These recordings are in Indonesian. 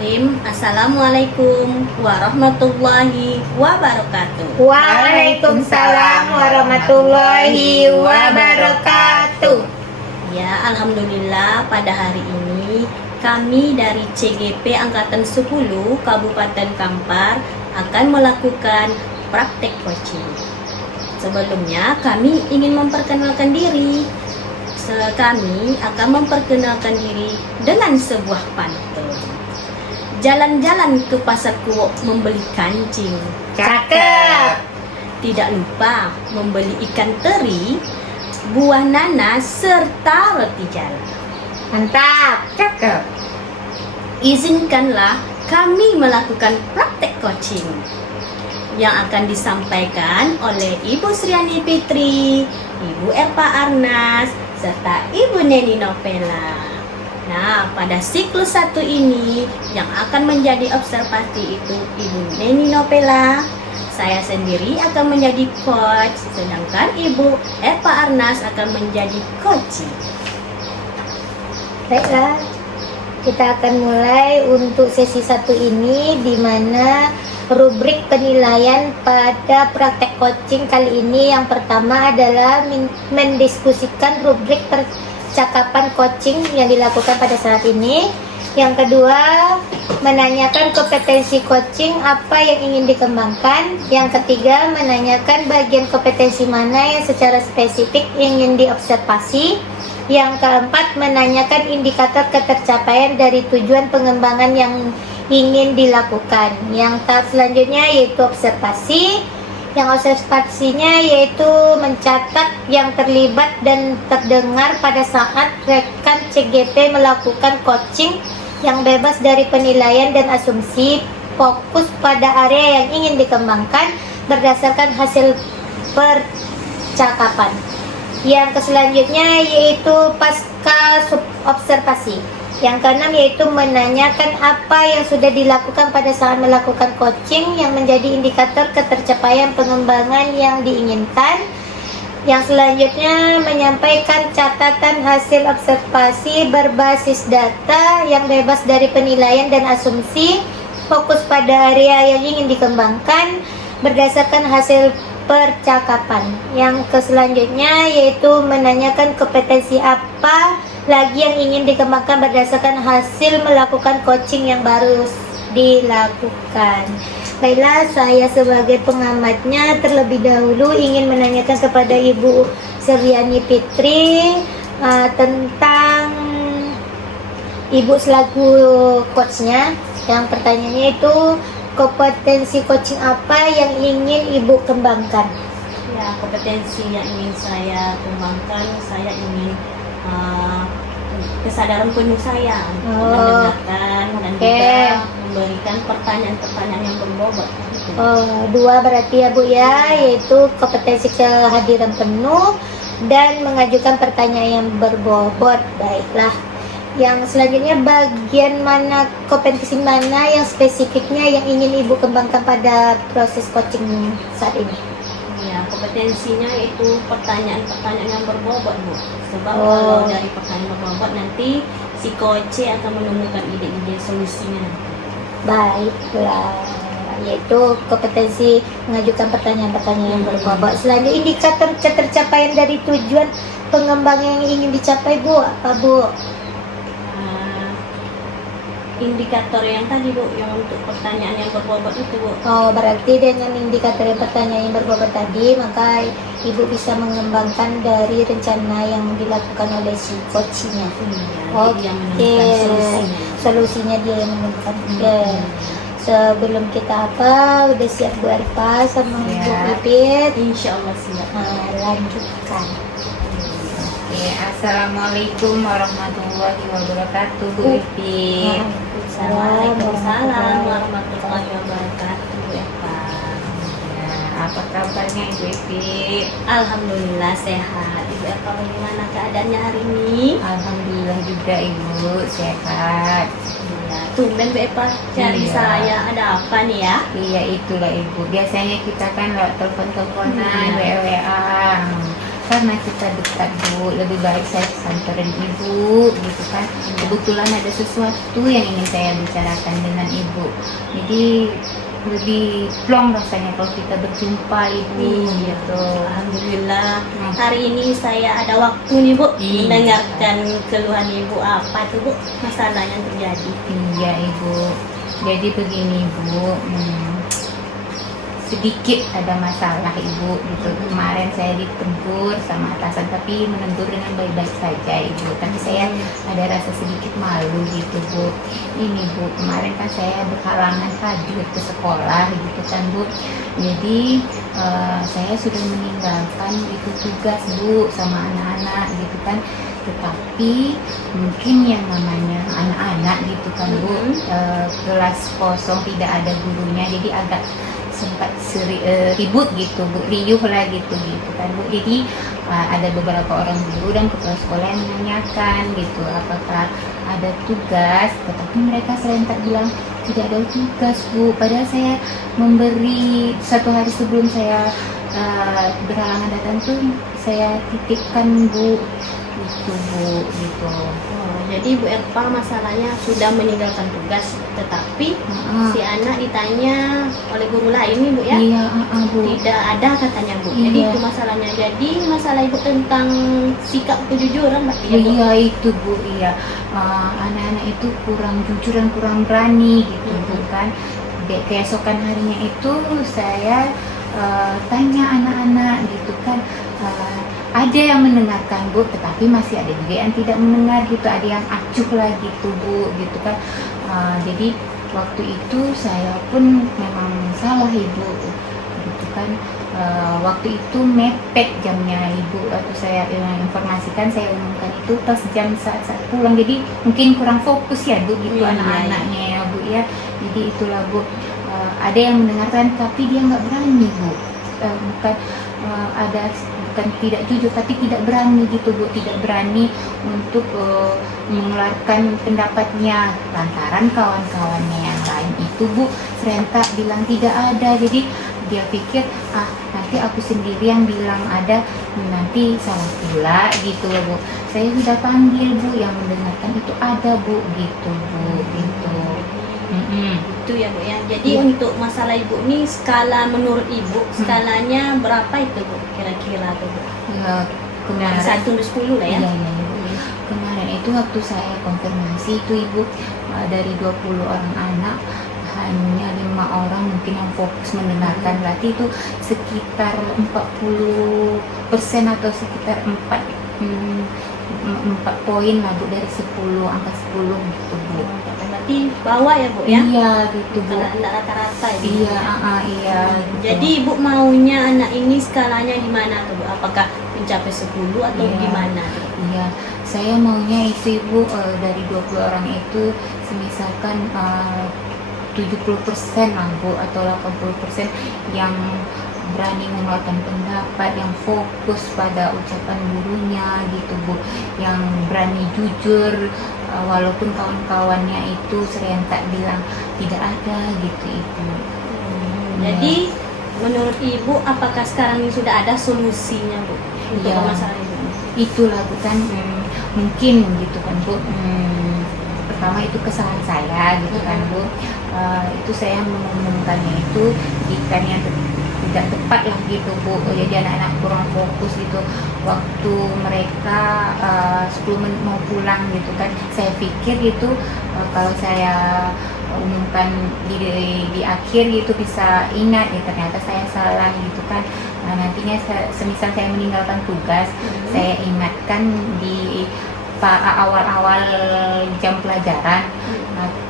Bismillahirrahmanirrahim. Assalamualaikum warahmatullahi wabarakatuh. Waalaikumsalam warahmatullahi wabarakatuh. Ya, alhamdulillah pada hari ini kami dari CGP Angkatan 10 Kabupaten Kampar akan melakukan praktek coaching. Sebelumnya kami ingin memperkenalkan diri. Kami akan memperkenalkan diri dengan sebuah pantun. Jalan-jalan ke pasar Kuok membeli kancing. Cakep. Tidak lupa membeli ikan teri, buah nanas, serta roti jala. Mantap. Cakep. Izinkanlah kami melakukan praktek coaching yang akan disampaikan oleh Ibu Sriani Fitri, Ibu Erpa Arnas, serta Ibu Neni Novela. Nah, pada siklus 1 ini yang akan menjadi observasi itu Ibu Neni Novela. Saya sendiri akan menjadi coach, sedangkan Ibu Erpa Arnas akan menjadi coach. Baiklah, kita akan mulai untuk sesi 1 ini, di mana rubrik penilaian pada praktek coaching kali ini yang pertama adalah mendiskusikan rubrik percakapan coaching yang dilakukan pada saat ini. Yang kedua, menanyakan kompetensi coaching apa yang ingin dikembangkan. Yang ketiga, menanyakan bagian kompetensi mana yang secara spesifik ingin diobservasi. Yang keempat, menanyakan indikator ketercapaian dari tujuan pengembangan yang ingin dilakukan. Yang tahap selanjutnya yaitu observasi. Yang observasinya yaitu mencatat yang terlibat dan terdengar pada saat rekan CGP melakukan coaching yang bebas dari penilaian dan asumsi, fokus pada area yang ingin dikembangkan berdasarkan hasil percakapan. Yang selanjutnya yaitu pasca observasi. Yang keenam yaitu menanyakan apa yang sudah dilakukan pada saat melakukan coaching yang menjadi indikator ketercapaian pengembangan yang diinginkan. Yang selanjutnya menyampaikan catatan hasil observasi berbasis data yang bebas dari penilaian dan asumsi, fokus pada area yang ingin dikembangkan berdasarkan hasil percakapan. Yang selanjutnya yaitu menanyakan kompetensi apa lagi yang ingin dikembangkan berdasarkan hasil melakukan coaching yang baru dilakukan. Baiklah, saya sebagai pengamatnya terlebih dahulu ingin menanyakan kepada Ibu Sriani Fitri tentang Ibu selaku coachnya. Yang pertanyaannya itu, kompetensi coaching apa yang ingin Ibu kembangkan? Ya, kompetensi yang ingin saya kembangkan, saya ingin kesadaran penuh saya mendengarkan dan juga memberikan pertanyaan-pertanyaan yang berbobot. Dua berarti ya Bu ya, yaitu kompetensi kehadiran penuh dan mengajukan pertanyaan yang berbobot. Baiklah. Yang selanjutnya, bagian mana, kompetensi mana yang spesifiknya yang ingin Ibu kembangkan pada proses coaching saat ini? Ya, kompetensinya itu pertanyaan-pertanyaan yang berbobot, Bu. Sebab kalau dari pertanyaan berbobot nanti si coach akan menemukan ide-ide solusinya. Baiklah, yaitu kompetensi mengajukan pertanyaan-pertanyaan yang berbobot. Selanjutnya, indikator ketercapaian dari tujuan pengembangan yang ingin dicapai, Bu, apa Bu? Indikator yang tadi, Bu, yang untuk pertanyaan yang berbobot itu, Bu. Berarti dengan indikator yang pertanyaan yang berbobot tadi, maka Ibu bisa mengembangkan dari rencana yang dilakukan oleh si coachnya. Yang menemukan solusinya dia yang menemukan. Sebelum kita udah siap Bu Erpa sama Bu Pipit? Insya Allah siap. Lanjutkan. Assalamualaikum warahmatullahi wabarakatuh, Bu Ipit. Waalaikumsalam warahmatullahi wabarakatuh, Bu Eva. Apa kabarnya Ibu Ipit? Alhamdulillah sehat. Ibu Eva, bagaimana keadaannya hari ini? Alhamdulillah juga Ibu sehat. Ya, tumben Bu Eva cari saya, ada apa nih ya? Iya, itulah Ibu. Biasanya kita kan lewat telepon-teleponan, WA. karena kita dekat Bu, lebih baik saya samperin Ibu gitu kan. Kebetulan ada sesuatu yang ingin saya bicarakan dengan Ibu. Jadi lebih plong rasanya kalau kita berjumpa Ibu gitu. Alhamdulillah hari ini saya ada waktu nih Bu Iya. mendengarkan keluhan Ibu. Apa tuh Bu masalah yang terjadi? Iya Ibu. Jadi begini Bu, sedikit ada masalah Ibu gitu. Kemarin saya ditegur sama atasan tapi menegur dengan baik-baik saja Ibu. Tapi saya ada rasa sedikit malu gitu Bu. Ini Bu, kemarin kan saya berhalangan hadir ke sekolah gitu kan Bu. Jadi saya sudah meninggalkan itu tugas Bu sama anak-anak gitu kan. Tetapi mungkin yang namanya anak-anak gitu kan Bu, kelas kosong tidak ada gurunya, jadi agak sempat ribut gitu Bu, riuh lah gitu kan Bu. Jadi ada beberapa orang guru dan kepala sekolah yang menanyakan gitu apakah ada tugas, tetapi mereka serentak bilang tidak ada tugas Bu. Padahal saya memberi 1 hari sebelum saya berhalangan datang tuh saya titipkan Bu gitu Bu gitu. Jadi Bu Erpa masalahnya sudah meninggalkan tugas, tetapi si anak ditanya oleh guru lain nih Bu ya, Iya Bu. tidak ada katanya Bu. Iya. Jadi itu masalahnya. Jadi masalah Ibu tentang sikap kejujuran berarti ya Bu. Iya itu Bu, iya. Anak-anak itu kurang jujur dan kurang berani gitu Bu kan. Keesokan harinya itu saya tanya anak-anak gitu kan, ada yang mendengarkan Bu, tetapi masih ada juga yang tidak mendengar gitu, ada yang acuh lah gitu Bu gitu kan. Jadi waktu itu saya pun memang salah Ibu gitu kan. Waktu itu mepet jamnya Ibu, atau saya informasikan, saya umumkan itu pas jam saat pulang, jadi mungkin kurang fokus ya Bu gitu anak-anaknya ya Bu ya. Jadi itulah Bu, ada yang mendengarkan tapi dia nggak berani Bu, bukan tidak jujur tapi tidak berani gitu Bu, tidak berani untuk mengeluarkan pendapatnya lantaran kawan-kawannya yang lain itu Bu serentak bilang tidak ada. Jadi dia pikir nanti aku sendiri yang bilang ada, nanti salah pula gitu loh Bu. Saya sudah panggil Bu, yang mendengarkan itu ada Bu gitu Bu gitu. Itu ya Bu ya. Jadi untuk masalah Ibu ini skala menurut Ibu skalanya berapa itu Bu kira-kira tuh Bu? Ya, Dari 1 sampai 10 lah ya. Iya, iya. Kemarin itu waktu saya konfirmasi itu Ibu, dari 20 orang anak hanya 5 orang mungkin yang fokus mendengarkan, berarti itu sekitar 40% atau sekitar 4 poin lah Bu dari 10, angka 10 gitu Bu. Berarti bawah ya Bu ya? Iya gitu Bu. Kalau enggak rata-rata ya Bu? Iya, iya. Gitu. Jadi Ibu maunya anak ini skalanya di mana tuh Bu? Apakah mencapai 10 atau Iya. gimana? Iya, saya maunya itu Ibu, dari 20 orang itu semisalkan 70% lah Bu, atau 80% yang berani mengeluarkan pendapat, yang fokus pada ucapan gurunya gitu Bu, yang berani jujur walaupun kawan-kawannya itu serentak bilang tidak ada gitu Ibu. Jadi menurut Ibu apakah sekarang ini sudah ada solusinya Bu untuk Iya. masalah Ibu? Itulah bukan mungkin gitu kan Bu. Pertama itu kesalahan saya gitu kan Bu. Itu saya mengumumkannya itu jika yang tidak tepat lah gitu Bu. Jadi anak-anak kurang fokus gitu waktu mereka 10 menit mau pulang gitu kan. Saya pikir itu kalau saya umumkan di akhir gitu bisa ingat ya, ternyata saya salah gitu kan. Nantinya semisal saya meninggalkan tugas, saya ingatkan di awal-awal jam pelajaran.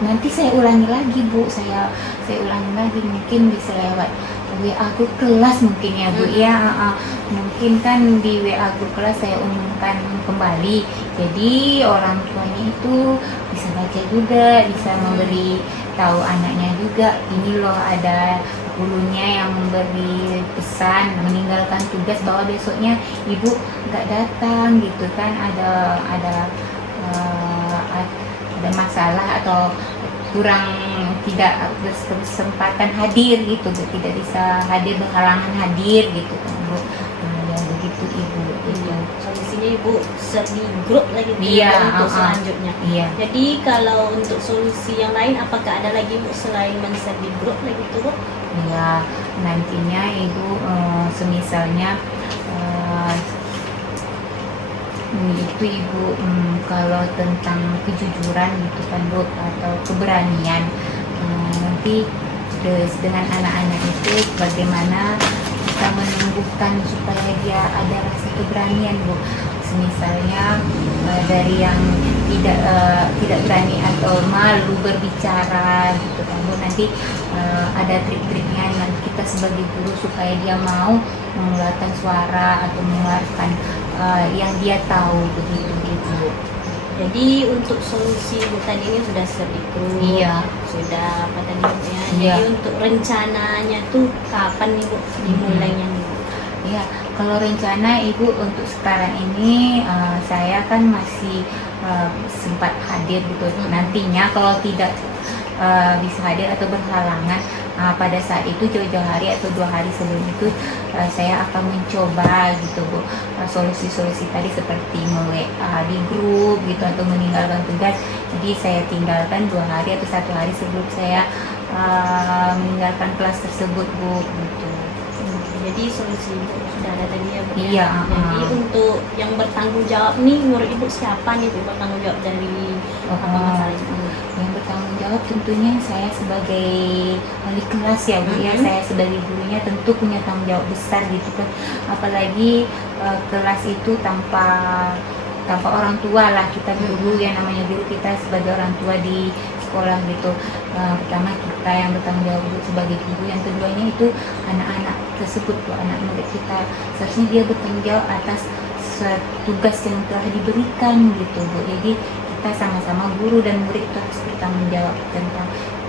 Nanti saya ulangi lagi Bu, saya ulangi lagi, mungkin bisa lewat WA grup kelas mungkin ya Bu ya. Mungkin kan di WA grup kelas saya umumkan kembali, jadi orang tuanya itu bisa baca juga, bisa memberi tahu anaknya juga, ini loh ada gurunya yang memberi pesan meninggalkan tugas bahwa besoknya ibu nggak datang gitu kan, ada masalah atau kurang tidak berkesempatan hadir gitu, tidak bisa hadir, berhalangan hadir gitu kan Bu. Ya begitu Ibu. solusinya Ibu share di grup lagi Bu, Iya, untuk uh-uh. selanjutnya. Iya. Jadi kalau untuk solusi yang lain apakah ada lagi Bu selain men-share di grup lagi tuh Bu? Ya, nantinya Ibu semisalnya itu Ibu kalau tentang kejujuran gitu kan Bu, atau keberanian, nanti dengan anak-anak itu bagaimana kita menumbuhkan supaya dia ada rasa keberanian Bu. Misalnya dari yang tidak berani atau malu berbicara gitu kan Bu, nanti ada trik-triknya nanti kita sebagai guru supaya dia mau mengeluarkan suara atau mengeluarkan yang dia tahu begitu gitu. Jadi untuk solusi Bu tadi ini sudah share di grup, Iya. sudah apa tadi Bu ya. Iya. Jadi untuk rencananya tuh kapan nih Bu dimulainya nih Bu? Ya, kalau rencana Ibu untuk sekarang ini saya kan masih sempat hadir gitu. Nantinya kalau tidak bisa hadir atau berhalangan pada saat itu jauh-jauh hari atau 2 hari sebelum itu saya akan mencoba gitu Bu, solusi-solusi tadi seperti nge-WA di grup gitu atau meninggalkan tugas. Jadi saya tinggalkan 2 hari atau 1 hari sebelum saya meninggalkan kelas tersebut Bu gitu. Jadi solusi Ibu sudah ada tadi ya Bu. Iya, Jadi untuk yang bertanggung jawab nih menurut Ibu siapa nih Bu bertanggung jawab dari apa masalah itu? Yang bertanggung jawab tentunya saya sebagai wali kelas ya Bu ya, saya sebagai gurunya tentu punya tanggung jawab besar gitu kan, apalagi kelas itu tanpa orang tua lah, kita guru yang namanya guru, kita sebagai orang tua di sekolah gitu. Pertama kita yang bertanggung jawab sebagai guru, yang keduanya itu anak-anak tersebut Bu, anak murid kita seharusnya dia bertanggung jawab atas tugas yang telah diberikan gitu Bu. Jadi kita sama-sama guru dan murid itu harus bertanggung jawab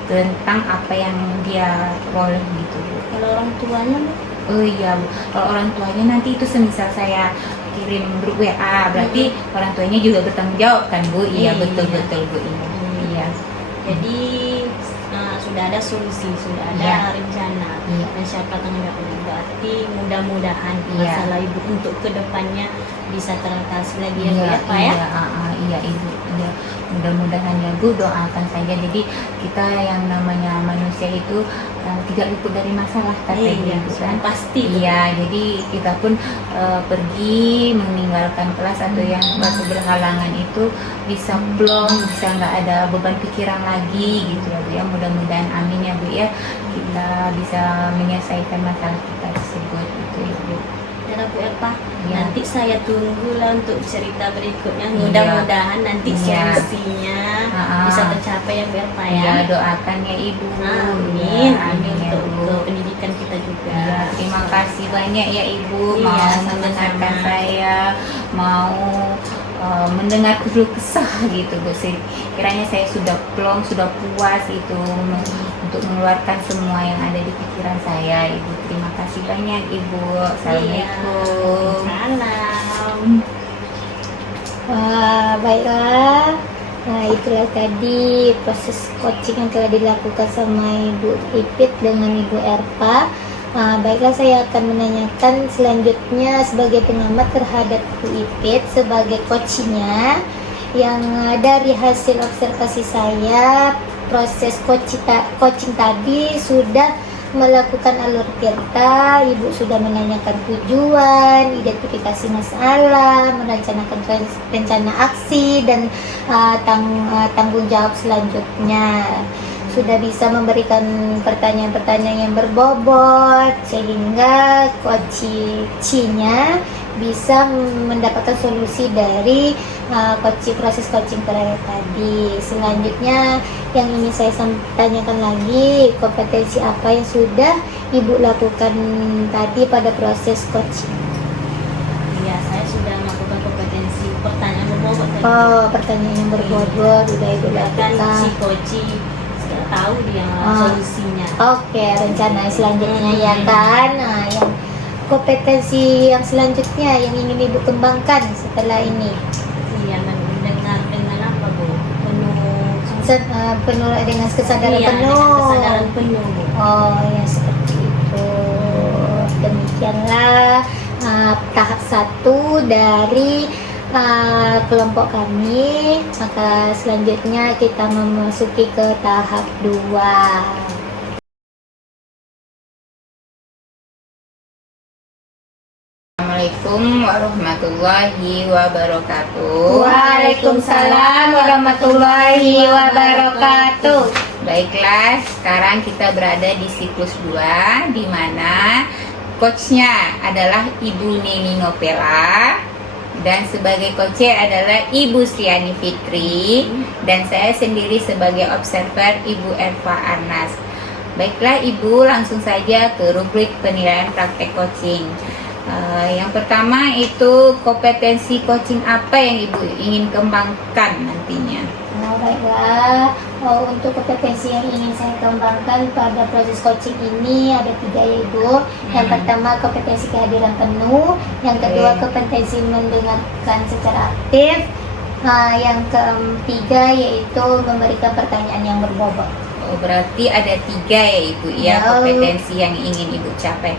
tentang apa yang dia boleh gitu Bu. Kalau orang tuanya Bu? Oh iya Bu, kalau orang tuanya nanti itu semisal saya kirim grup WA, berarti orang tuanya juga bertanggung jawab kan Bu? Iya, betul Bu. Iya. Jadi sudah ada solusi, sudah ada Iya. rencana, Iya. dan siapa tanggung jawabnya. Berarti mudah-mudahan Iya. masalah Ibu untuk kedepannya bisa teratasi lagi ya Bu Iya, ya Pak ya. iya Ibu. Iya. Mudah-mudahan ya Bu, doakan saja. Jadi kita yang namanya manusia itu tidak luput dari masalah katanya Iya, Ibu kan. pasti. Iya, jadi kita pun pergi meninggalkan kelas atau yang waktu berhalangan itu bisa plong, bisa nggak ada beban pikiran lagi gitu ya Bu ya. Mudah-mudahan amin ya Bu ya, kita bisa menyelesaikan masalah kita tersebut gitu ya Bu. Ya Bu Elpa, Iya. nanti saya tunggu lah untuk cerita berikutnya. Iya. Mudah-mudahan nanti Iya. solusinya Ah. bisa tercapai ya Bu Elpa ya. Ya, doakan ya Ibu. Amin, Ya, amin ya, untuk Bu. pendidikan kita juga. Ya, terima kasih banyak ya Ibu, Iya, mau sama-sama. mendengarkan saya, mau mendengar keluh kesah gitu Bu. Kiranya saya sudah plong, sudah puas itu untuk mengeluarkan semua yang ada di pikiran saya Ibu. Terima kasih banyak Ibu. Assalamualaikum. Salam. Wah, baiklah. Nah, itulah tadi proses coaching yang telah dilakukan sama Ibu Ipit dengan Ibu Erpa. Baiklah, saya akan menanyakan selanjutnya sebagai pengamat terhadap Ibu Ipit sebagai coachingnya. Yang dari hasil observasi saya, proses coaching tadi sudah melakukan alur cerita, Ibu sudah menanyakan tujuan, identifikasi masalah, merencanakan rencana aksi, dan tanggung jawab selanjutnya. Sudah bisa memberikan pertanyaan-pertanyaan yang berbobot sehingga coaching-nya bisa mendapatkan solusi dari proses coaching terakhir tadi. Selanjutnya yang ingin saya tanyakan lagi, kompetensi apa yang sudah Ibu lakukan tadi pada proses coaching? Iya, saya sudah melakukan kompetensi pertanyaan berbobot tadi. Oh, pertanyaan yang berbobot sudah Ibu Kan lakukan. si coach sudah tahu dia solusinya. Oke, rencana selanjutnya ya kan. Nah, yang kompetensi yang selanjutnya yang ingin Ibu kembangkan setelah ini, Iya, dengan apa Bu? penuh dengan kesadaran Iya, penuh. dengan kesadaran penuh Bu. Oh ya, seperti itu. Demikianlah tahap 1 dari kelompok kami. Maka selanjutnya kita memasuki ke tahap 2. Assalamualaikum warahmatullahi wabarakatuh. Waalaikumsalam warahmatullahi wabarakatuh. Baiklah, sekarang kita berada di siklus 2 di mana coachnya adalah Ibu Neni Novela dan sebagai coachnya adalah Ibu Sriani Fitri dan saya sendiri sebagai observer Ibu Erva Arnas. Baiklah Ibu, langsung saja ke rubrik penilaian praktek coaching. Yang pertama itu kompetensi coaching apa yang Ibu ingin kembangkan nantinya? Baiklah, untuk kompetensi yang ingin saya kembangkan pada proses coaching ini ada 3 ya Ibu. Yang pertama kompetensi kehadiran penuh, yang kedua kompetensi mendengarkan secara aktif, yang ketiga yaitu memberikan pertanyaan yang berbobot. Berarti ada 3 ya Ibu ya kompetensi yang ingin Ibu capai.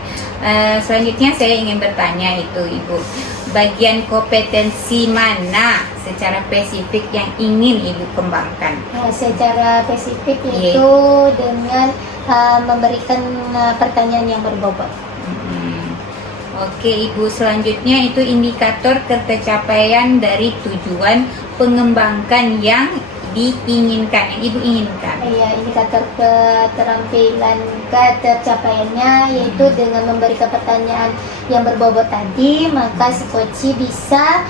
Selanjutnya saya ingin bertanya itu Ibu, bagian kompetensi mana secara spesifik yang ingin Ibu kembangkan? Secara spesifik yaitu dengan memberikan pertanyaan yang berbobot. Oke Ibu, selanjutnya itu indikator tercapaian dari tujuan pengembangan yang diinginkan, yang Ibu inginkan. Iya, indikator keterampilan tercapaiannya yaitu dengan memberikan pertanyaan yang berbobot tadi, maka si coach bisa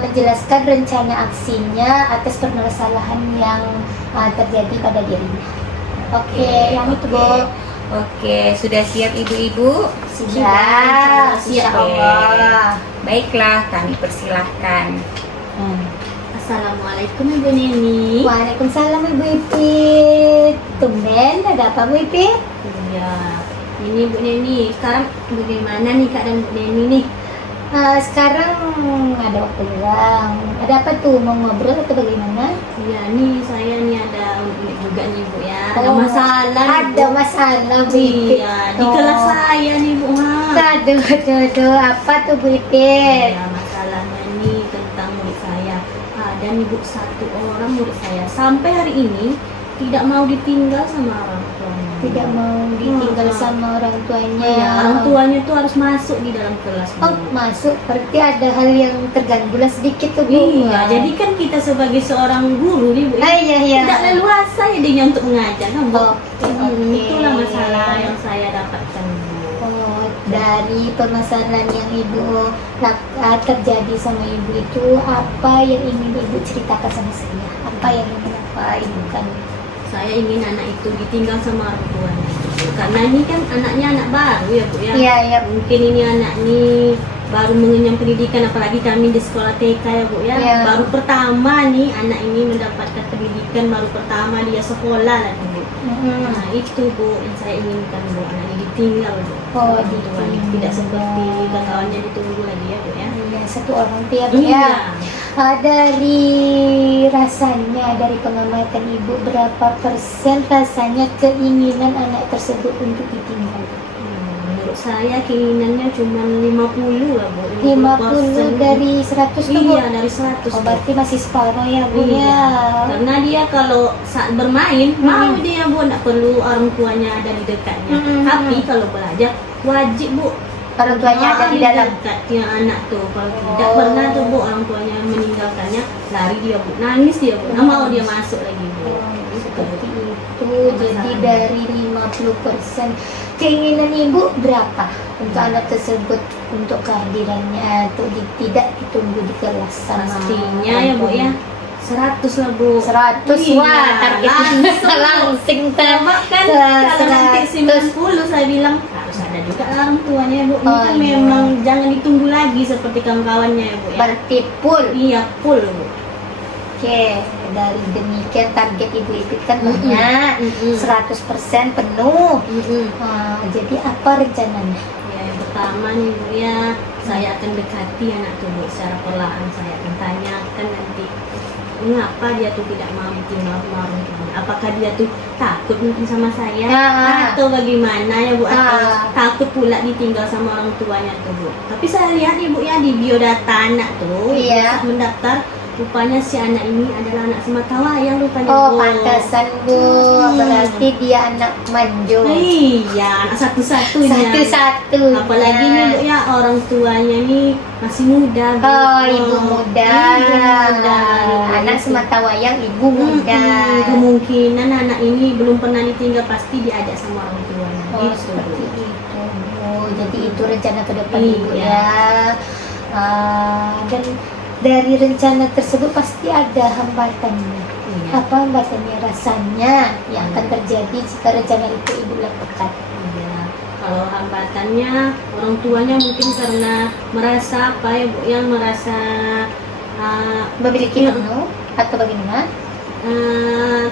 menjelaskan rencana aksinya atas permasalahan yang terjadi pada dirinya. Oke, yang itu Bu. Oke, sudah siap Ibu-ibu? Sudah, Siap. Allah. Baiklah, kami persilahkan. Assalamualaikum Ibu Neni. Waalaikumsalam Ibu Ipit. Tumben, ada apa Bu Ipit? Iya, ini Bu Neni. Sekarang bagaimana nih keadaan Bu Neni nih? Sekarang ada waktu luang. Ada apa tuh? Mau ngobrol atau bagaimana? Iya nih, saya nih ada unik juga nih Bu ya. Ada Oh, masalah nih, Ada Bu. masalah Bu Ipit. Iya, di kelas saya nih Bu. Aduh, apa tuh Bu Ipit? Ya, masalahnya nih tentang murid saya. Ada nih Bu, 1 orang murid saya sampai hari ini tidak mau ditinggal sama orang tuanya. Tidak mau ditinggal sama orang tuanya. Iya, orang tuanya tuh harus masuk di dalam kelas. Bu. Oh, masuk. Berarti ada hal yang terganggu lah sedikit tuh Bu. Iya, jadi kan kita sebagai seorang guru nih Bu, Iya. tidak leluasa ya dia untuk mengajar kan Bu. Oke. Itulah masalah yang saya dapatkan Bu. Oh, dari permasalahan yang Ibu terjadi sama Ibu itu, apa yang ingin Ibu ceritakan sama saya? Apa yang ingin Ibu kan? Saya ingin anak itu ditinggal sama orang tuanya Bu. Karena ini kan anaknya anak baru ya Bu ya. Iya. Mungkin ini anak ini baru mengenyam pendidikan, apalagi kami di sekolah TK ya Bu ya. Iya. Baru pertama nih anak ini mendapatkan pendidikan, baru pertama dia sekolah lah Bu. Nah itu Bu yang saya inginkan Bu, anak ini ditinggal Bu. Oh, Orang tuanya. ditinggal. Tidak seperti kawannya ditunggu lagi ya Bu ya. Iya, 1 orang tuh ya Bu Iya. ya. Dari rasanya, dari pengamatan Ibu, berapa persen rasanya keinginan anak tersebut untuk ditinggal? Menurut saya keinginannya cuma 50 lah Bu. 50 dari 100 tuh Bu? Iya, dari 100. Oh, berarti masih separuh ya Bu Iya. ya. Karena dia kalau saat bermain mau dia Bu, nggak perlu orang tuanya ada di dekatnya. Tapi kalau belajar wajib Bu Orang tuanya ada di dalam. dekatnya anak tuh. Kalau tidak Oh. pernah tuh Bu orang tuanya meninggalkannya, lari dia Bu, nangis dia Bu, nggak mau dia masuk lagi Bu. Seperti itu. Jadi dari 50% keinginan Ibu berapa untuk anak tersebut, untuk kehadirannya, untuk tidak ditunggu di kelas sama Pastinya ya Bu ya 100 lah Bu. 100. Iya, Wah, targetnya langsung Coba kan kalau nanti 90 saya bilang harus ada juga orang tuanya ya Bu. Ini Oh, kan iya. memang jangan ditunggu lagi seperti kawan-kawannya ya Bu ya. berarti full. Iya full Bu. Oke, dari demikian target Ibu Ipit kan banyak, 100% penuh. Jadi apa rencananya? Ya, yang pertama nih Bu ya, saya akan dekati anak tuh Bu secara perlahan. Saya akan tanyakan nanti mengapa dia tuh tidak mau ditinggal sama orang tuanya. Apa apakah dia tuh takut mungkin sama saya Ah. atau bagaimana ya Bu, atau Ah. takut pula ditinggal sama orang tuanya tuh Bu. Tapi saya lihat nih Bu ya di biodata anak tuh Iya. saat mendaftar, rupanya si anak ini adalah anak sematawayang rupanya Oh, Bu. pantesan Bu. Berarti dia anak manjo. Iya, anak satu-satunya. Satu-satu. Apalagi nih Bu ya, orang tuanya nih masih muda Bu. Oh, ibu muda. Ibu muda. Anak sematawayang ibu muda. Kemungkinan anak ini belum pernah ditinggal, pasti diajak sama orang tuanya. Oh, Gitu, seperti Bu. itu Bu. Jadi itu rencana ke depan Iya. Ibu ya. Dan dari rencana tersebut pasti ada hambatannya. Iya. Apa hambatannya rasanya yang akan terjadi jika rencana itu Ibu lakukan? Iya. Kalau hambatannya orang tuanya mungkin karena merasa apa ya Bu, yang merasa Memiliki Iya. penuh atau bagaimana?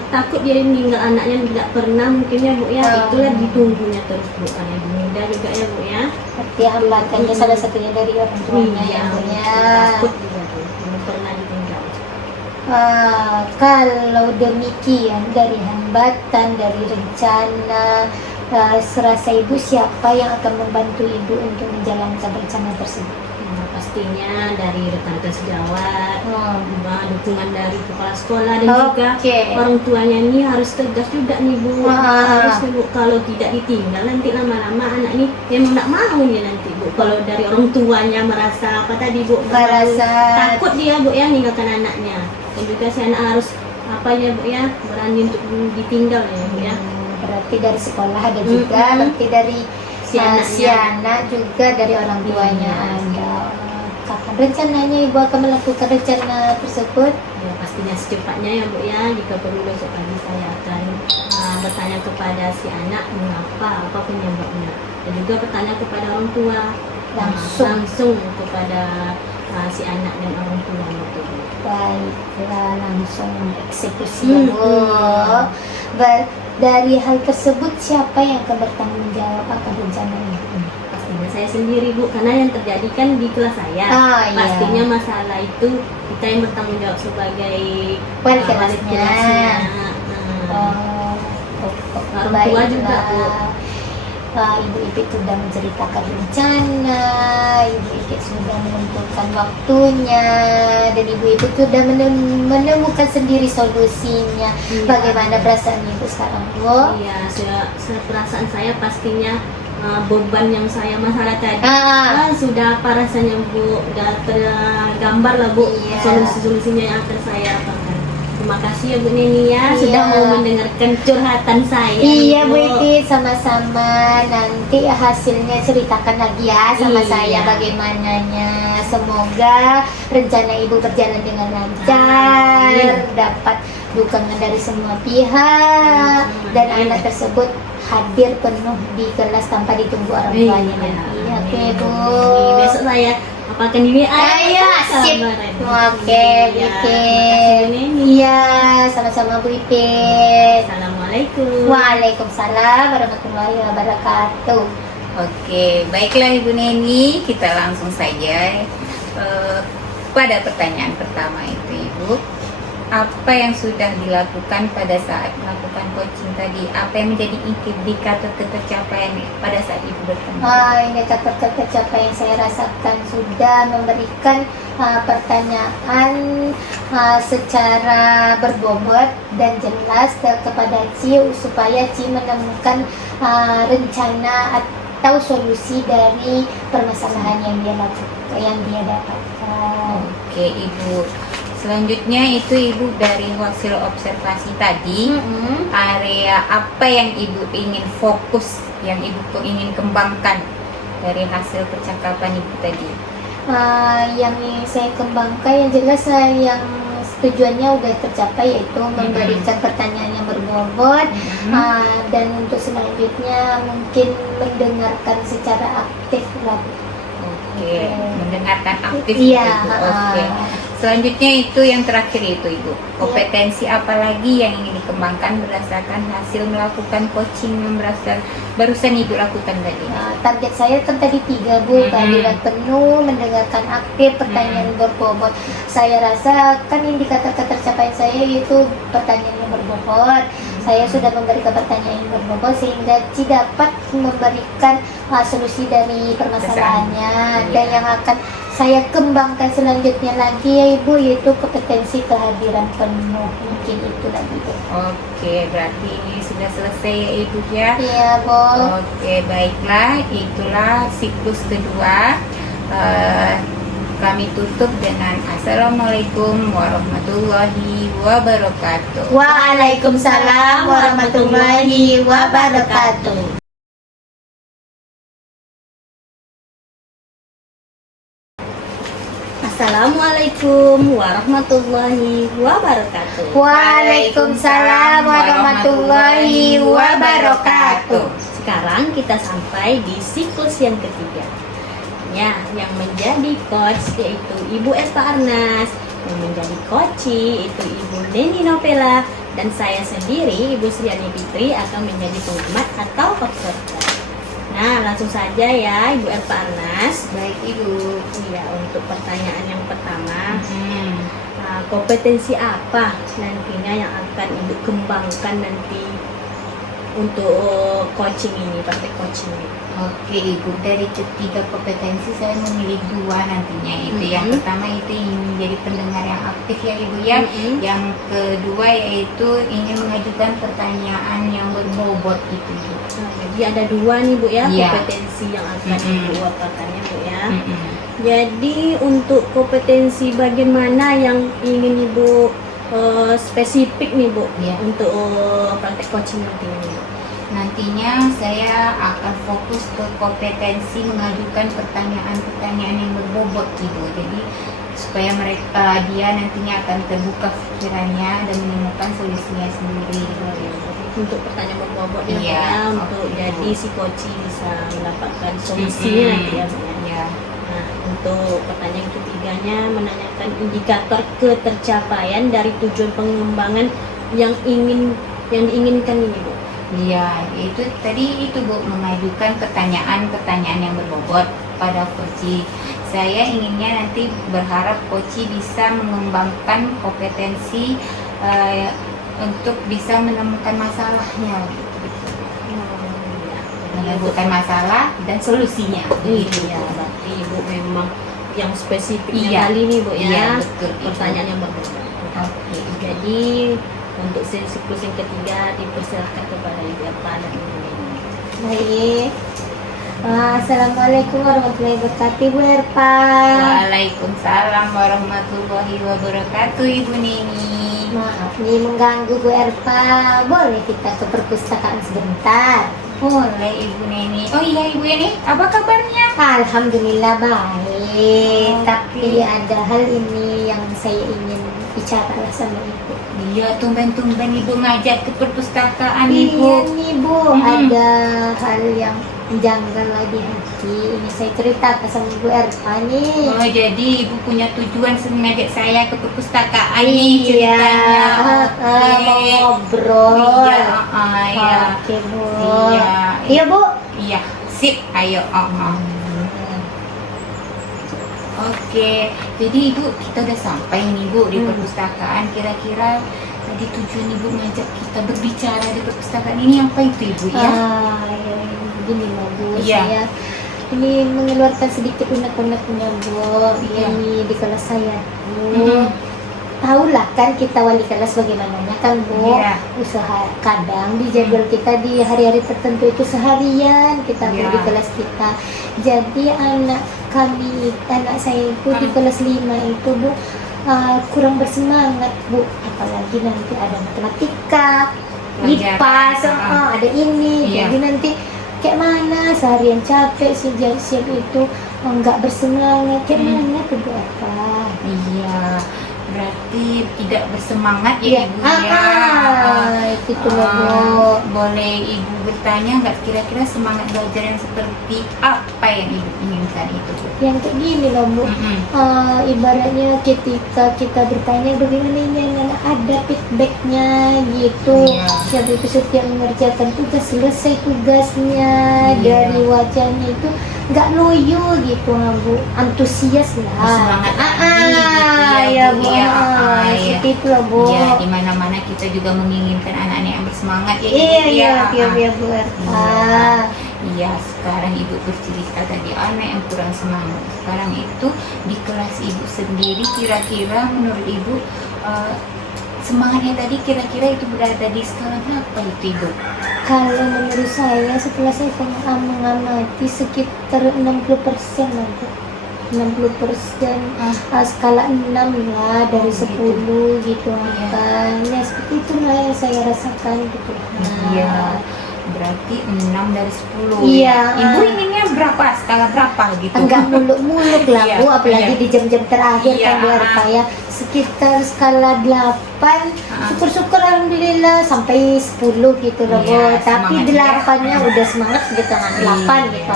takut dia meninggal anaknya tidak pernah mungkin ya Bu ya, Oh. itulah ditunggunya terus Bu, karena ibu muda juga ya Bu ya. Seperti hambatannya salah satunya dari orang tuanya Iya, ya Bu ya. takut juga tuh, belum pernah ditinggal. Kalau demikian dari hambatan, dari rencana, serasa Ibu siapa yang akan membantu Ibu untuk menjalankan rencana tersebut? Pastinya dari rekan-rekan sejawat, Hmm. dukungan dari kepala sekolah dan juga Oke. orang tuanya ini harus tegas juga nih Bu. Harus nih Bu, kalau tidak ditinggal nanti lama-lama anak ini memang tidak mau nih nanti Bu. Kalau dari orang tuanya merasa apa tadi Bu, Merasa takut dia Bu ya meninggalkan anaknya, dan juga si anak harus apa ya Bu ya, berani untuk ditinggal ya Bu ya. berarti dari sekolah ada juga, berarti dari Si si anaknya. anak juga dari orang tuanya Iya. ada. Kapan rencananya Ibu akan melakukan rencana tersebut? Ya pastinya secepatnya ya Bu ya, jika perlu besok pagi saya akan bertanya kepada si anak mengapa, apa penyebabnya, dan juga bertanya kepada orang tua langsung kepada si anak dan orang tua itu. Baiklah, langsung eksekusi ya Bu. Dari hal tersebut siapa yang akan bertanggung jawab akan rencana ini? Pastinya saya sendiri Bu, karena yang terjadi kan di kelas saya. Iya. Pastinya masalah itu kita yang bertanggung jawab sebagai Wali wali kelasnya. kelasnya. Orang tua juga, Bu. Ibu Ipit sudah menceritakan rencana, Ibu Ipit sudah menentukan waktunya, dan Ibu Ipit sudah menemukan sendiri solusinya. Iya. Bagaimana perasaan Ibu sekarang, Bu? Iya, perasaan saya pastinya beban yang saya masalah tadi sudah apa rasanya Bu, udah tergambar lah Bu. Iya. Solusi-solusinya yang akan saya lakukan. Terima kasih ya Bu Neni ya, sudah Iya. mau mendengarkan curhatan saya. Iya Bu Bu. Ipit, sama-sama. Nanti hasilnya ceritakan lagi ya sama Iya. saya bagaimananya. Semoga rencana Ibu berjalan dengan lancar, Amin. dapat dukungan dari semua pihak, dan Amin. anak tersebut hadir penuh di kelas tanpa ditunggu orang tuanya Iya. nanti. Oke Bu. Besok saya apakan ini Ayo, sip. Oke, Bu Iya, Ipit. terima kasih Bu Neni. Iya, sama-sama Bu Ipit. Assalamualaikum. Waalaikumsalam warahmatullahi wabarakatuh. Oke, baiklah Ibu Neni, kita langsung saja pada pertanyaan pertama itu Ibu. Apa yang sudah dilakukan pada saat melakukan coaching tadi? Apa yang menjadi indikator ketercapaian pada saat Ibu bertemu? Indikator tercapai yang saya rasakan sudah memberikan pertanyaan secara berbobot dan jelas kepada Ci supaya Ci menemukan rencana atau solusi dari permasalahan yang dia dapatkan. Oke Ibu. Selanjutnya itu Ibu dari hasil observasi tadi, area apa yang Ibu ingin fokus, yang Ibu ingin kembangkan dari hasil percakapan Ibu tadi? Yang saya kembangkan yang jelas yang tujuannya udah tercapai, yaitu memberikan pertanyaan yang berbobot, dan untuk selanjutnya mungkin mendengarkan secara aktif lah. Oke, mendengarkan aktif Iya. Ibu. Oke. Selanjutnya itu yang terakhir itu Ibu. Kompetensi apa lagi yang ingin dikembangkan berdasarkan hasil melakukan coaching yang barusan Ibu lakukan tadi? Nah, target saya kan tadi 3 Bu, kehadiran penuh, mendengarkan aktif, pertanyaan berbobot. Saya rasa kan indikator tercapaian saya itu pertanyaan yang berbobot. Saya sudah memberikan pertanyaan yang berbobot sehingga Ci dapat memberikan solusi dari permasalahannya. Dan yang akan saya kembangkan selanjutnya lagi ya Ibu, yaitu kompetensi kehadiran penuh. Mungkin itu lagi Bu. Oke, berarti ini sudah selesai ya Ibu ya? Iya Bu. Oke, baiklah, itulah siklus kedua. Kami tutup dengan Assalamualaikum warahmatullahi wabarakatuh. Waalaikumsalam warahmatullahi wabarakatuh. Assalamualaikum warahmatullahi wabarakatuh. Waalaikumsalam warahmatullahi wabarakatuh. Sekarang kita sampai di siklus yang ketiga. Ya, yang menjadi coach yaitu Ibu Erpa Arnas, yang menjadi coachee itu Ibu Neni Novela, dan saya sendiri Ibu Sriani Fitri akan menjadi pengamat atau observer. Nah, langsung saja ya Ibu Erpa Arnas. Baik Ibu. Iya, untuk pertanyaan yang pertama, kompetensi apa nantinya yang akan Ibu kembangkan nanti untuk coaching ini, praktek coaching ini? Oke Ibu, dari ketiga kompetensi saya memilih 2 nantinya itu. Yang pertama itu ingin menjadi pendengar yang aktif ya Ibu ya. Yang kedua yaitu ingin mengajukan pertanyaan yang berbobot itu Bu. Jadi ada 2 nih Bu ya, Iya. kompetensi yang akan Ibu waparkannya Bu ya. Jadi untuk kompetensi bagian mana yang ingin Ibu spesifik nih Bu, Iya. untuk praktek coaching nanti ini Bu? Nantinya saya akan fokus ke kompetensi mengajukan pertanyaan-pertanyaan yang berbobot Ibu. Jadi supaya dia nantinya akan terbuka pikirannya dan menemukan solusinya sendiri. Untuk pertanyaan berbobot ya Bu Iya, ya, untuk oke, jadi Bu. si coaching bisa mendapatkan solusinya nanti ya Bu ya. Ya. Nah, untuk pertanyaan ketiganya menanyakan indikator ketercapaian dari tujuan pengembangan yang diinginkan ini Bu. Iya, itu tadi itu Bu, mengajukan pertanyaan-pertanyaan yang berbobot pada coaching. Saya inginnya nanti berharap coaching bisa mengembangkan kompetensi untuk bisa menemukan masalahnya, menemukan masalah dan solusinya. Iya, berarti Ibu memang yang spesifiknya Iya. kali ini Bu ya. Iya, betul, Ibu. Pertanyaan yang berbobot. Oke. Jadi untuk siklus yang ketiga dipersilahkan kepada Ibu Erpa dan Ibu Neni. Baik. Assalamualaikum warahmatullahi wabarakatuh Bu Erpa. Waalaikumsalam warahmatullahi wabarakatuh Ibu Neni. Maaf nih mengganggu Bu Erpa. Boleh kita ke perpustakaan sebentar? Boleh Ibu Neni. Oh iya Ibu Neni, apa kabarnya? Alhamdulillah baik. Oke. Tapi ada hal ini yang saya ingin bicara sama Ibu. Iya, tumben-tumben Ibu ngajak ke perpustakaan Iya Ibu. nih Bu, ada hal yang janggal di hati. Ini saya ceritakan sama Ibu Erpa nih. Oh, jadi Ibu punya tujuan mengajak saya ke perpustakaan nih Iya, ceritanya. mau ngobrol. Iya, iya. Oke Bu. Iya. Iya Bu. Iya, sip. Ayo. Oke, jadi Ibu kita udah sampai nih Bu di perpustakaan. Kira-kira tadi tujuan Ibu ngajak kita berbicara di perpustakaan ini apa itu Ibu ya? Ya, begini loh Bu, Iya. saya ini mengeluarkan sedikit unek-uneknya Bu. Iya. Ini di kelas saya Bu. Tahulah kan kita wali kelas bagaimananya kan Bu. Iya. Usaha kadang di jadwal kita di hari-hari tertentu itu seharian kita Iya. di kelas kita. Jadi anak saya itu di kelas 5 itu Bu kurang bersemangat Bu, apalagi nanti ada matematika, IPA, Pelajaran. ada ini. Iya. Jadi nanti kayak mana seharian capek siap itu nggak bersemangat kayak mana tuh Bu apa? Iya, berarti tidak bersemangat ya Ibu ya. Itu loh Bu. Boleh Ibu bertanya nggak kira-kira semangat belajar yang seperti apa yang Ibu inginkan itu Bu? Yang kayak gini loh Bu. Ibaratnya ketika kita bertanya bagaimana ini anak ada feedbacknya gitu. Iya. Siapa itu setiap mengerjakan tugas selesai tugasnya dari wajahnya itu nggak loyo gitu Bu, antusias lah. Semangat lagi Ya Bu Bu. ya. Seperti itu loh Bu. Ya, di mana-mana kita juga menginginkan anak-anak yang bersemangat ya Ibu Iya ya. Bu. Iya, sekarang Ibu bercerita tadi anak yang kurang semangat. Sekarang itu di kelas Ibu sendiri kira-kira menurut Ibu semangatnya tadi kira-kira itu berada di skala berapa itu Ibu? Kalau menurut saya setelah saya mengamati sekitar 60% lah Bu. 60% skala 6 lah dari 10 gitu kan. Ya seperti itulah yang saya rasakan gitu. Iya. Berarti 6 dari 10 Iya. Ibu inginnya berapa? Skala berapa gitu? Enggak muluk-muluk lah Iya, Bu, apalagi iya. di jam-jam terakhir Iya, kan Bu ya. Sekitar skala 8, syukur-syukur alhamdulillah sampai 10 gitu loh Bu. Iya, Tapi semangat 8-nya udah semangat gitu kan, 8 gitu.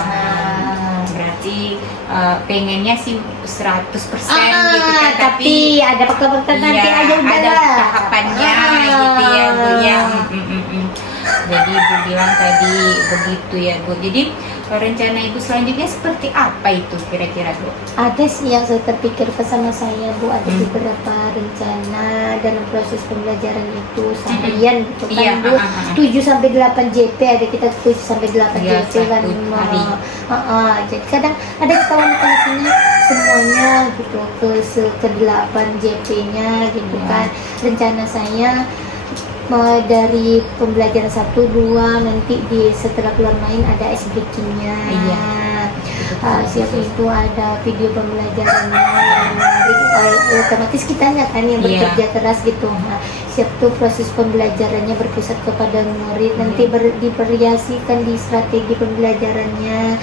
Berarti pengennya sih 100% gitu kan, tapi ada faktor-faktor nanti aja udah ada lah. tahapannya gitu ya Bu ya. Jadi Ibu bilang tadi begitu ya Bu. Jadi rencana Ibu selanjutnya seperti apa itu kira-kira Bu? Ada sih yang saya terpikir sama saya Bu, ada beberapa rencana dalam proses pembelajaran itu seharian gitu kan Iya, Bu. 7 sampai 8 JP, ada kita 7 sampai 8 Iya, JP kan. satu hari. Jadi kadang ada kawan kelasnya semuanya gitu ke 8 JP-nya gitu kan. Rencana saya dari pembelajaran 1, 2 nanti setelah keluar main ada ice breaking-nya. Iya. Siap itu ada video pembelajarannya yang menarik, otomatis kitanya kan yang bekerja keras gitu. Siap tuh proses pembelajarannya berpusat kepada murid, nanti divariasikan di strategi pembelajarannya.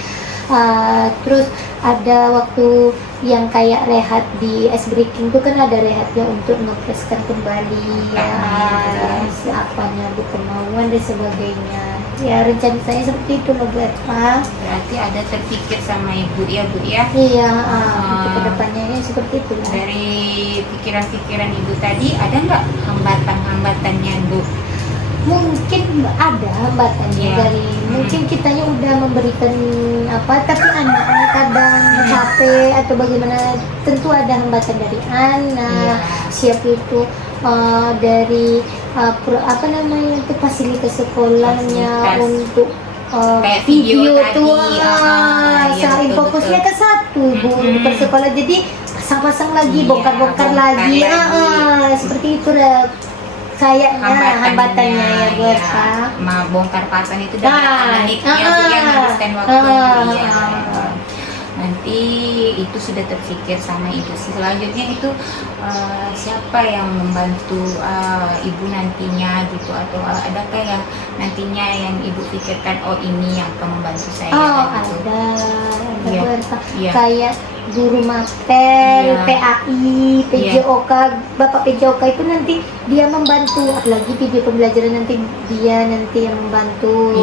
Terus ada waktu yang kayak rehat di ice breaking itu kan ada rehatnya untuk ngepreskan kembali apanya kemauan dan sebagainya. Ya rencana saya seperti itu loh Bu Eva. Berarti ada terpikir sama Ibu ya Bu ya. Iya, untuk kedepannya ya seperti itu lah. Dari pikiran-pikiran Ibu tadi ada nggak hambatan-hambatannya Bu? Mungkin ada hambatannya dari mungkin kitanya udah memberikan tapi anaknya kadang HP atau bagaimana, tentu ada hambatan dari anak. Siap itu dari itu fasilitas sekolahnya untuk kayak video tadi, tuh betul, fokusnya ke satu Bu per sekolah, jadi pasang-pasang lagi, bongkar-bongkar lagi, seperti itu lah kayaknya hambatannya ya buat bongkar pasang itu dari menit ya Bu yang menghabiskan waktu. Nanti itu sudah terpikir sama Ibu. Selanjutnya itu siapa yang membantu Ibu nantinya gitu, atau adakah yang nantinya yang Ibu pikirkan ini yang akan membantu saya gitu? Ada kayak guru mapel, PAI, PJOK, Bapak PJOK itu nanti dia membantu, apalagi video pembelajaran nanti dia yang membantu.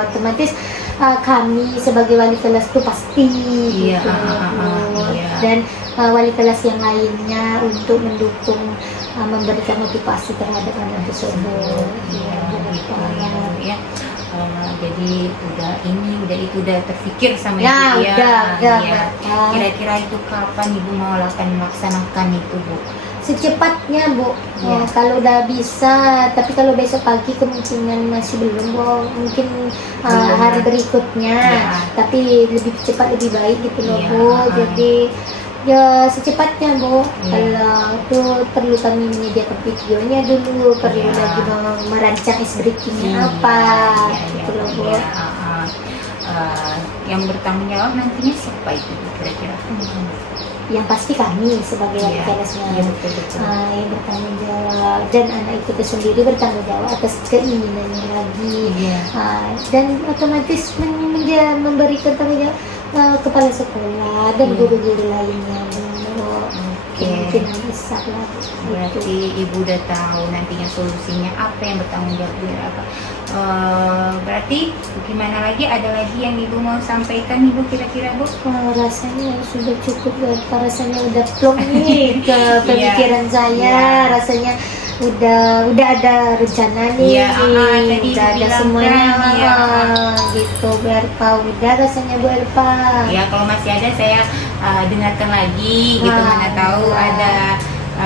Otomatis kami sebagai wali kelas itu pasti gitu. Dan wali kelas yang lainnya untuk mendukung, memberikan motivasi terhadap anak tersebut. Jadi udah terpikir sama Ibu udah. Kira-kira itu kapan Ibu mau melaksanakan itu Bu? Secepatnya Bu. Kalau udah bisa, tapi kalau besok pagi kemungkinan masih belum Bu. Mungkin hari berikutnya, tapi lebih cepat lebih baik gitu loh Bu. Jadi ya secepatnya Bu. Kalau itu perlu kami menyediakan videonya dulu, perlu lagi merancang ice breakingnya gitu loh Bu. Yang bertanggung jawab nantinya siapa itu kira-kira? Yang pasti kami sebagai wali kelasnya yang bertanggung jawab, dan anak itu sendiri bertanggung jawab atas keinginannya lagi. Dan otomatis memberikan tanggung jawab kepala sekolah dan guru-guru lainnya. kemungkinan besar lah. Berarti ibu udah tahu nantinya solusinya apa yang bertanggung jawab biar apa. Berarti gimana lagi, ada lagi yang ibu mau sampaikan ibu kira-kira bu? Rasanya sudah cukup Berpa, rasanya udah plong nih ke pemikiran saya, rasanya udah ada rencana nih, tadi udah ada dibilang semuanya kan, gitu Berpa, udah rasanya Berpa. Ya kalau masih ada saya dengarkan lagi gitu, mana tahu ada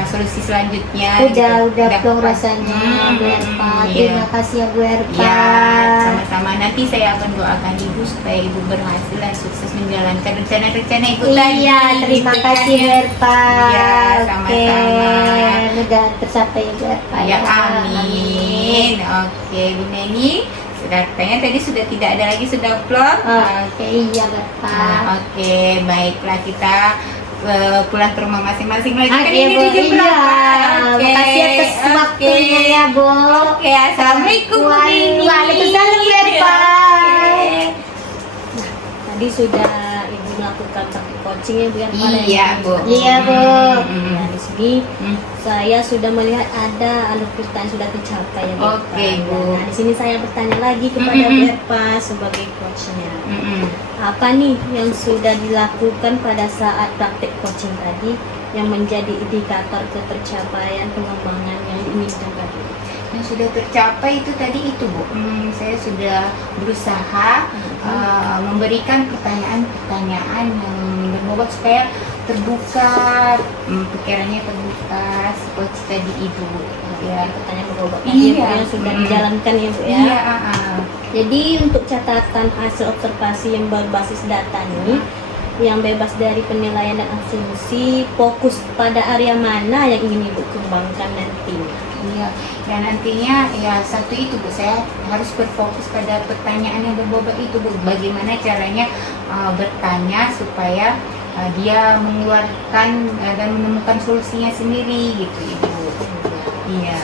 solusi selanjutnya. Udah gitu. plong rasanya Bu Erpa. Terima kasih ya Bu Erpa. Ya, sama-sama. Nanti saya akan doakan ibu supaya ibu berhasil dan sukses menjalankan rencana-rencana ibu tadi. Iya, terima gitu kasih kan, Bu ya. Erpa. Iya, sama-sama. Oke, mudah tercapai ya Bu Erpa. Ya, amin. Oke, Bu Neni. Katanya tadi sudah tidak ada lagi, sudah plong. Oke, iya Bu Erpa. Oke, baiklah kita pulang ke rumah masing-masing lagi. Kan Oke, ini Bu. udah jam berapa? Iya. Makasih atas waktunya ya Bu. Oke, assalamualaikum Bu Neni. Waalaikumsalam Bu Erpa. Tadi sudah ibu melakukan praktik coaching ya Bu ya. Iya, Bu. Iya Bu. Nah, di sini saya sudah melihat ada alur kita yang sudah tercapai ya Bu. Oke, Erpa. Bu. Nah, di sini saya bertanya lagi kepada Bu Erpa sebagai coachnya. Apa nih yang sudah dilakukan pada saat praktik coaching tadi yang menjadi indikator ketercapaian pengembangan yang diinginkan tadi? Yang sudah tercapai itu tadi itu Bu, saya sudah berusaha memberikan pertanyaan-pertanyaan yang berbobot supaya terbuka, pikirannya terbuka, seperti tadi itu ya. Pertanyaan berbobot Iya. yang sudah dijalankan ya Bu ya. Iya, Jadi untuk catatan hasil observasi yang berbasis data nih, yang bebas dari penilaian dan asumsi, fokus pada area mana yang ingin ibu kembangkan nantinya? Iya, ya nantinya ya satu itu Bu, saya harus berfokus pada pertanyaan yang berbobot itu Bu. Bagaimana caranya bertanya supaya dia mengeluarkan dan menemukan solusinya sendiri gitu Ibu. Iya.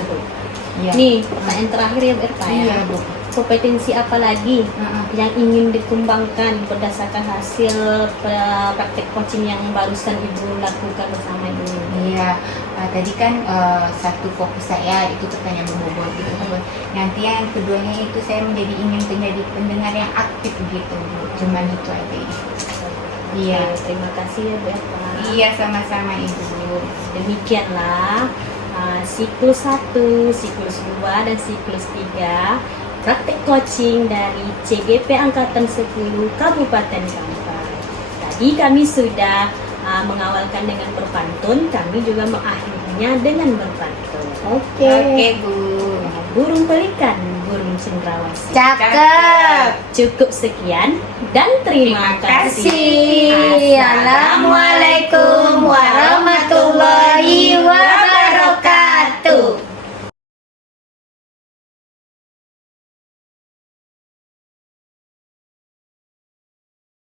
Iya. Nih pertanyaan terakhir ya Bu Erpa ya. Iya Bu. Kompetensi apa lagi yang ingin dikembangkan berdasarkan hasil praktek coaching yang barusan ibu lakukan bersama ibu? Iya, tadi kan satu fokus saya itu pertanyaan berbobot gitu kan. Nanti yang keduanya itu saya ingin menjadi pendengar yang aktif gitu Bu. Cuman itu aja. Iya. Terima kasih ya Bu Erpa. Iya, sama-sama Ibu. Demikianlah siklus 1, siklus 2, dan siklus 3 praktek coaching dari CGP Angkatan 10 Kabupaten Kampar. Tadi kami sudah mengawalkan dengan berpantun, kami juga mengakhirinya dengan berpantun. Oke. Bu. Burung pelikan, burung cendrawasih. Cakep. Cukup sekian dan terima Terima kasih. Assalamualaikum warahmatullahi